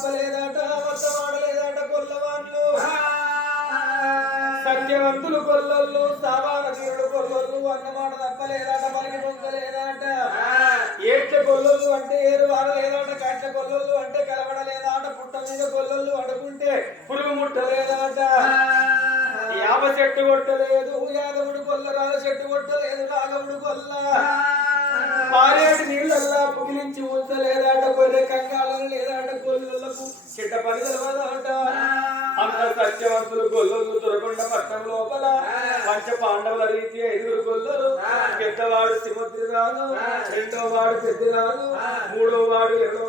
తప్పలేదట వద్దవాడలేదట కొల్లవాళ్ళు సత్యవంతులు కొల్లొల్లు సామాన తీరుడు కొల్లొల్లు అన్నమాట తప్పలేదట పలికి పొందలేదట ఏట్ల కొల్లొల్లు అంటే ఏరు వాడలేదట కట్ల కొల్లొల్లు అంటే కలవడలేదట పుట్ట మీద కొల్లొల్లు అడుకుంటే పురుగు ముట్టలేదట యాప చెట్టు కొట్టలేదు యాదవుడు కొల్ల రాల చెట్టు కొట్టలేదు నాగవుడు కొల్ల పారేడు నీళ్ళల్లా పుగిలించి ఉంచలేదట గొర్రె కంగాలను లేదట కొల్లులకు చెట్ట పని తెలవదట అంత సత్యవంతులు గొల్లలు దొరకొండ పట్టణం లోపల పంచ పాండవుల రీతి 5 గొల్లలు పెద్దవాడు సింహద్రి రాదు రెండో వాడు పెద్ద రాదు మూడో వాడు 2